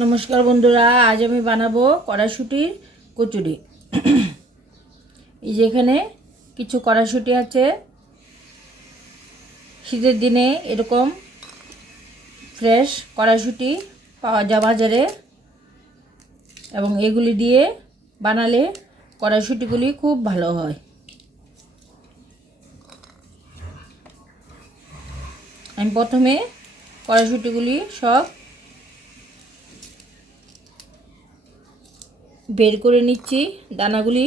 নমস্কার বন্ধুরা, আজ আমি বানাবো কড়াশুটির কচুরি। এই যে এখানে কিছু কড়াশুটি আছে। শীতের দিনে এরকম ফ্রেশ কড়াশুটি পাওয়া যায় বাজারে। এবং এগুলি দিয়ে বানালে কড়াশুটিগুলি খুব ভালো হয়। আমি প্রথমে কড়াশুটিগুলি সব বের করে নিচ্ছি দানাগুলি।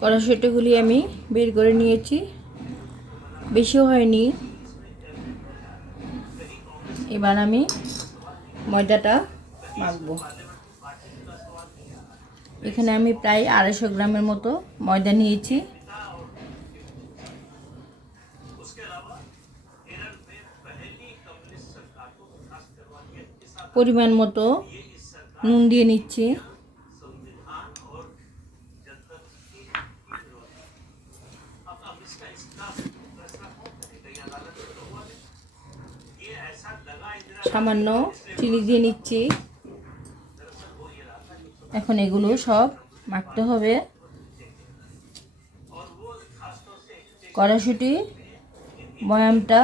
কড়াশুটিগুলি আমি বের করে নিয়েছি। বেশিও হয়নি। এবার আমি ময়দাটা মাখবো। এখানে আমি প্রায় আড়াইশো গ্রামের মতো ময়দা নিয়েছি। পরিমাণ মতো নুন দিয়ে নিচ্ছি। সামান্য চিনি দিয়ে নিচ্ছি। এখন এগুলো সব মাখতে হবে। কড়াশুটি ময়ামটা,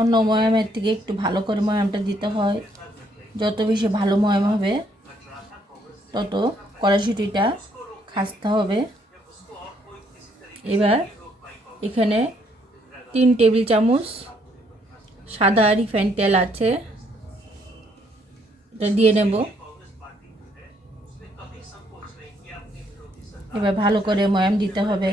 অন্য ময়ামের থেকে একটু ভালো করে ময়ামটা দিতে হয়। যত বেশি ভালো ময়াম হবে, তত কড়াশুটিটা খাসতে হবে। এবার এখানে তিন টেবিল চামচ সাদা রিফাইন তেল আছে। দিয়ে নেব। এবার ভালো করে ময়াম দিতে হবে।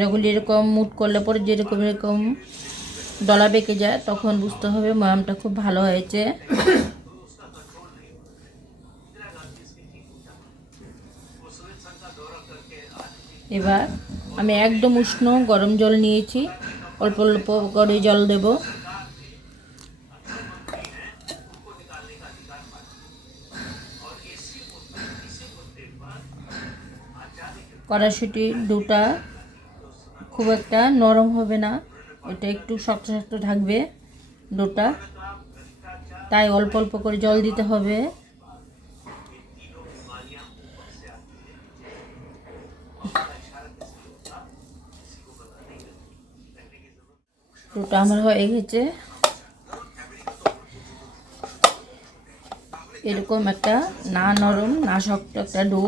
ময়দাগুলি এরকম মুট করলে পরে যেরকম এরকম ডলা বেঁকে যায়, তখন বুঝতে হবে ময়ামটা খুব ভালো হয়েছে। এবার আমি একদম উষ্ণ গরম জল নিয়েছি, অল্প অল্প করে জল দেব। কড়াশুটি দুটা খুব একটা নরম হবে না। এটা একটু শক্ত শক্ত থাকবে ডোটা। তাই অল্প অল্প করে জল দিতে হবে। ডোটা আমার হয়ে গেছে। এরকম একটা না নরম, না শক্ত একটা ডো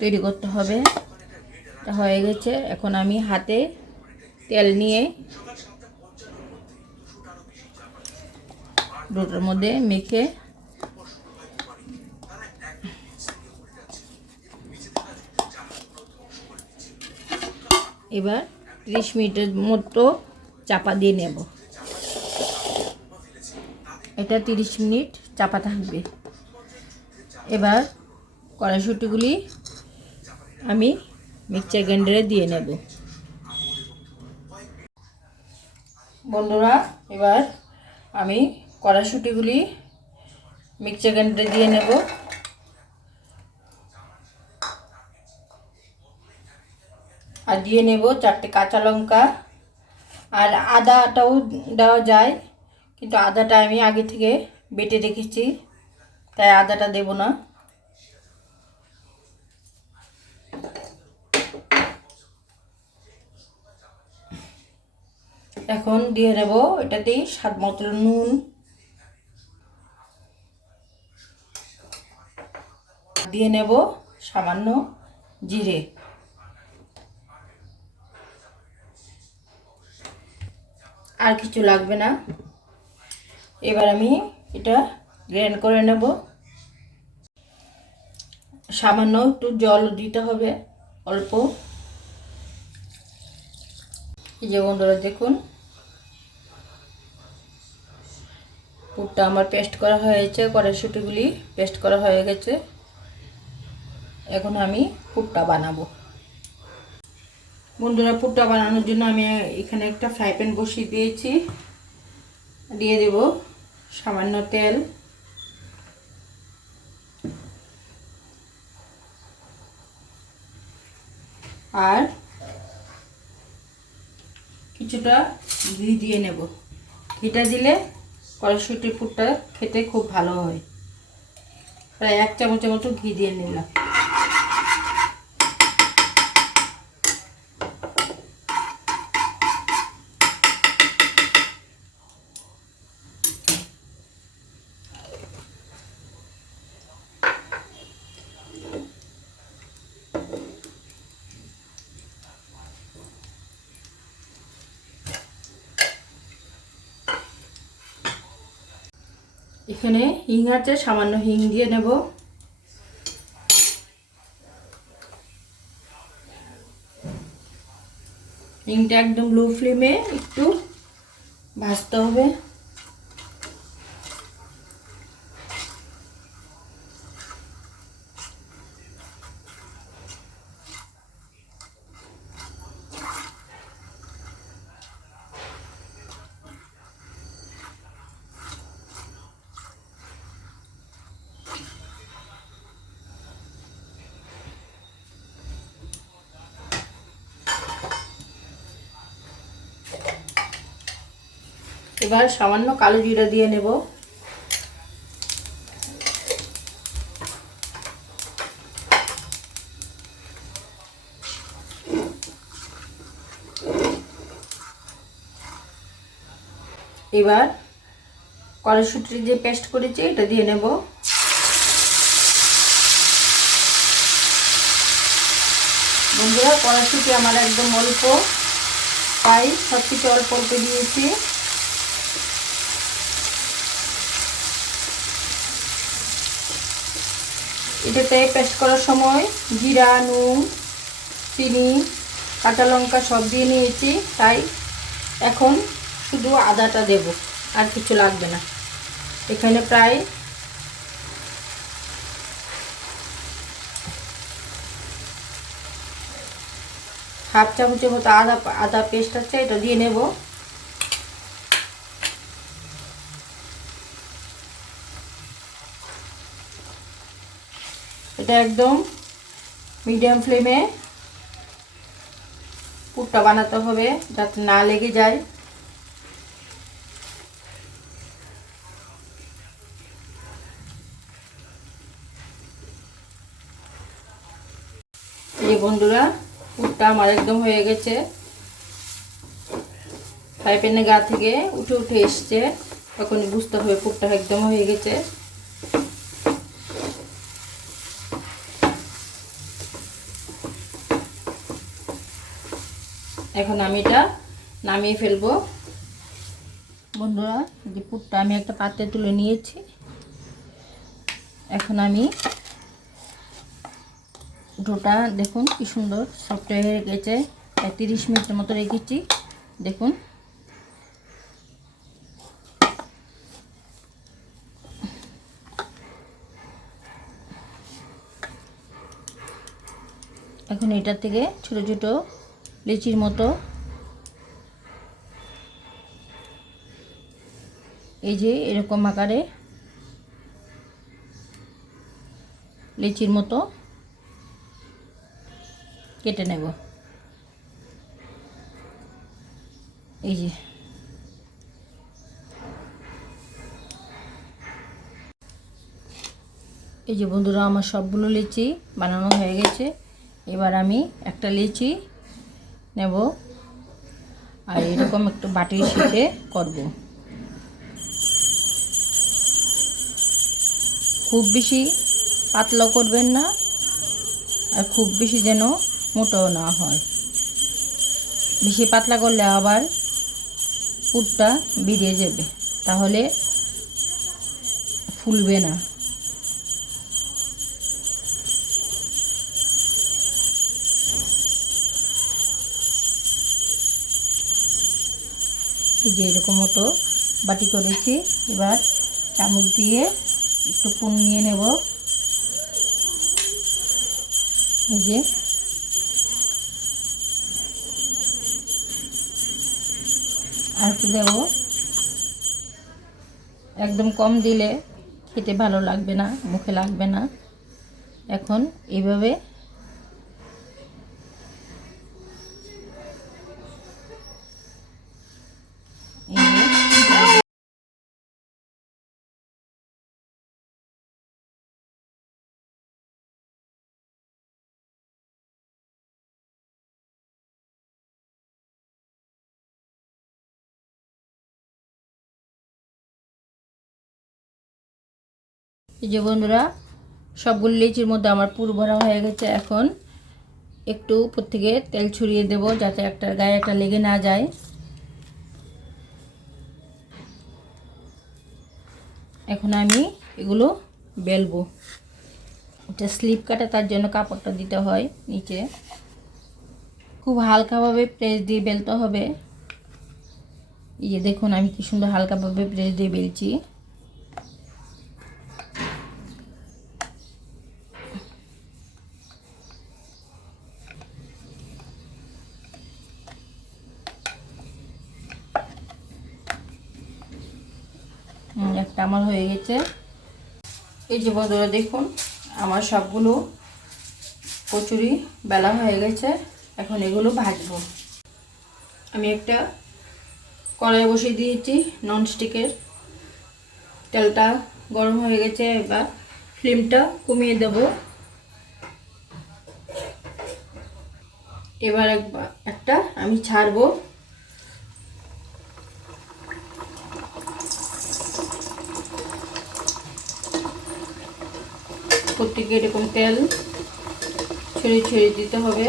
তৈরি করতে হবে। হয়ে গেছে। এখন আমি হাতে তেল নিয়ে ডোটার মধ্যে মেখে এবার ত্রিশ মিনিটের মতো চাপা দিয়ে নেব। এটা তিরিশ মিনিট চাপা থাকবে। এবার কড়াইশুটিগুলি আমি মিক্সচার গ্রাইন্ডারে দিয়ে নেব। বন্ধুরা, এবার আমি কড়াশুটিগুলি মিক্সচার গ্রাইন্ডারে দিয়ে নেব। আর দিয়ে নেব চারটে কাঁচা লঙ্কা। আর আদাটাও দেওয়া যায়, কিন্তু আদাটা আমি আগে থেকে বেটে রেখেছি, তাই আদাটা দেব না। এখন দিয়ে দেব এটাতেই স্বাদ মতো নুন। দিয়ে নেব সামান্য জিরে। আর কিছু লাগবে না। এবার আমি এটা গ্রাইন্ড করে নেব। সামান্য একটু জল দিতে হবে অল্প। এই যে বন্ধুরা দেখুন পুরটা আমার পেস্ট করা হয়েছে, কড়াইশুটিগুলি পেস্ট করা হয়ে গেছে। এখন আমি পুরটা বানাবো। বন্ধুরা, পুরটা বানানোর জন্য আমি এখানে একটা ফ্রাই প্যান বসিয়ে দিয়েছি। দিয়ে দেব সামান্য তেল। আর কিছুটা ঘি দিয়ে নেব। ঘিটা দিলে কড়াইশুটির পুরটা খেতে খুব ভালো হয়। প্রায় এক চামচের মতো ঘি দিয়ে নিলাম। এখানে হিং আছে সামান্য হিং দিয়ে নেব। হিংটা একদম লো ফ্লেমে একটু ভাজতে হবে। এবার সামান্য কালো জিরা দিয়ে নেব। এবার কড়াইশুটি যে পেস্ট করেছি, এটা দিয়ে নেব। বন্ধুরা, কড়াইশুটি আমার একদম অল্প। তাই সব কিছু অল্প অল্প দিয়েছি। এটাতে পেস্ট করার সময় জিরা, নুন, চিনি, কাঁচা লঙ্কা সব দিয়ে নিয়েছি, তাই এখন শুধু আদাটা দেব, আর কিছু লাগবে না। এখানে প্রায় হাফ চামচের মতো আদা আদা পেস্ট আছে, এটা দিয়ে নেব। এটা একদম মিডিয়াম ফ্লেমে পুরটা বানাতে হবে যাতে না লেগে যায়। এই বন্ধুরা, পুরটা আমার একদম হয়ে গেছে। ফ্রাই প্যানের গা থেকে উঠে উঠে এসছে। তখন বুঝতে হবে পুরটা একদম হয়ে গেছে। এখন আমি এটা নামিয়ে ফেলব। বন্ধুরা যে পুরটা আমি একটা পাত্রে তুলে নিয়েছি। এখন আমি ডোটা দেখুন কি সুন্দর সফট হয়ে গেছে। তিরিশ মিনিটের মতো রেখেছি। দেখুন। এখন এটা থেকে ছোট ছোট লিচির মতো। এই যে এরকম আকারে লিচির মতো কেটে নেব। এই যে। এই যে বন্ধুরা, আমার সবগুলো লিচি বানানো হয়ে গেছে। এবার আমি একটা লিচি নেব। আর এরকম একটু বাটির শীতে করব। খুব বেশি পাতলাও করবেন না, আর খুব বেশি যেন মোটাও না হয়। বেশি পাতলা করলে আবার পুরটা বেরিয়ে যাবে, তাহলে ফুলবে না। এই যে এরকম মতো বাটি করেছি। এবার চামচ দিয়ে একটু পুন নিয়ে নেব। এই যে। আর একটু দেবো। একদম কম দিলে খেতে ভালো লাগবে না, মুখে লাগবে না। এখন এইভাবে এই যে বন্ধুরা, সবগুলো লিচির মধ্যে আমার পুর ভরা হয়ে গেছে। এখন একটু উপর থেকে তেল ছড়িয়ে দেব যাতে একটা গায়ে একটা লেগে না যায়। এখন আমি এগুলো বেলবো। এটা স্লিপ কাটা, তার জন্য কাপড়টা দিতে হয় নিচে। খুব হালকাভাবে প্রেস দিয়ে বেলতে হবে। এই যে দেখুন, আমি কি সুন্দর হালকাভাবে প্রেস দিয়ে বেলছি হুম, একটা আমার হয়ে গেছে। এই যে বন্ধুরা দেখুন, আমার সবগুলো কচুরি বেলা হয়ে গেছে, এখন এগুলো ভাজবো। আমি একটা কড়াই বসিয়ে দিয়েছি ননস্টিকের তেলটা গরম হয়ে গেছে, এবার ফ্লেমটা কমিয়ে দেব। এবার একবার একটা আমি ছাড়বো। এরকম তেল ছড়িয়ে ছড়িয়ে দিতে হবে।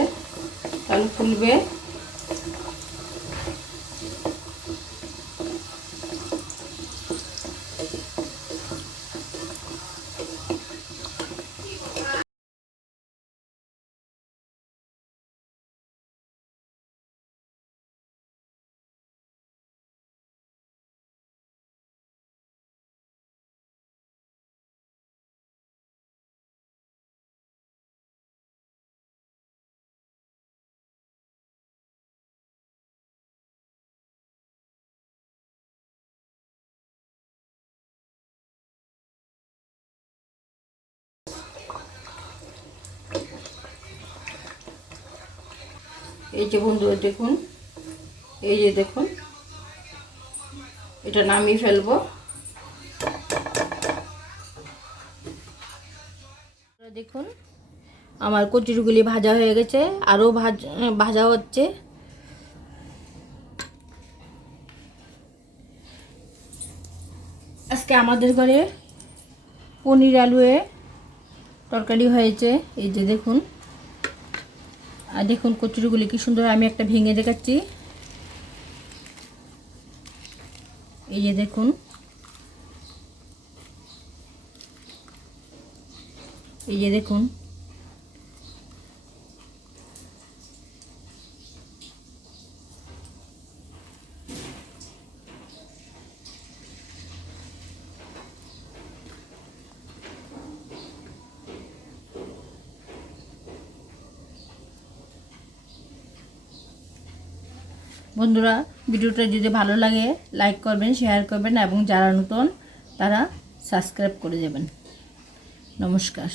তাহলে ফুলবে। এই যে বন্ধুরা, দেখুন। এই যে দেখুন। এটা নামিয়ে ফেলব। দেখুন, আমার কচুরিগুলি ভাজা হয়ে গেছে। আরও ভাজা হচ্ছে। আজকে আমাদের ঘরে পনির আলুয়ে তরকারি হয়েছে। এই যে দেখুন। আর দেখুন কচুরিগুলি কি সুন্দর আমি একটা ভেঙে দেখাচ্ছি। এই যে দেখুন। এই যে দেখুন। বন্ধুরা, ভিডিওটা যদি ভালো লাগে লাইক করবেন শেয়ার করবেন, এবং যারা নতুন, তারা সাবস্ক্রাইব করে দেবেন। নমস্কার।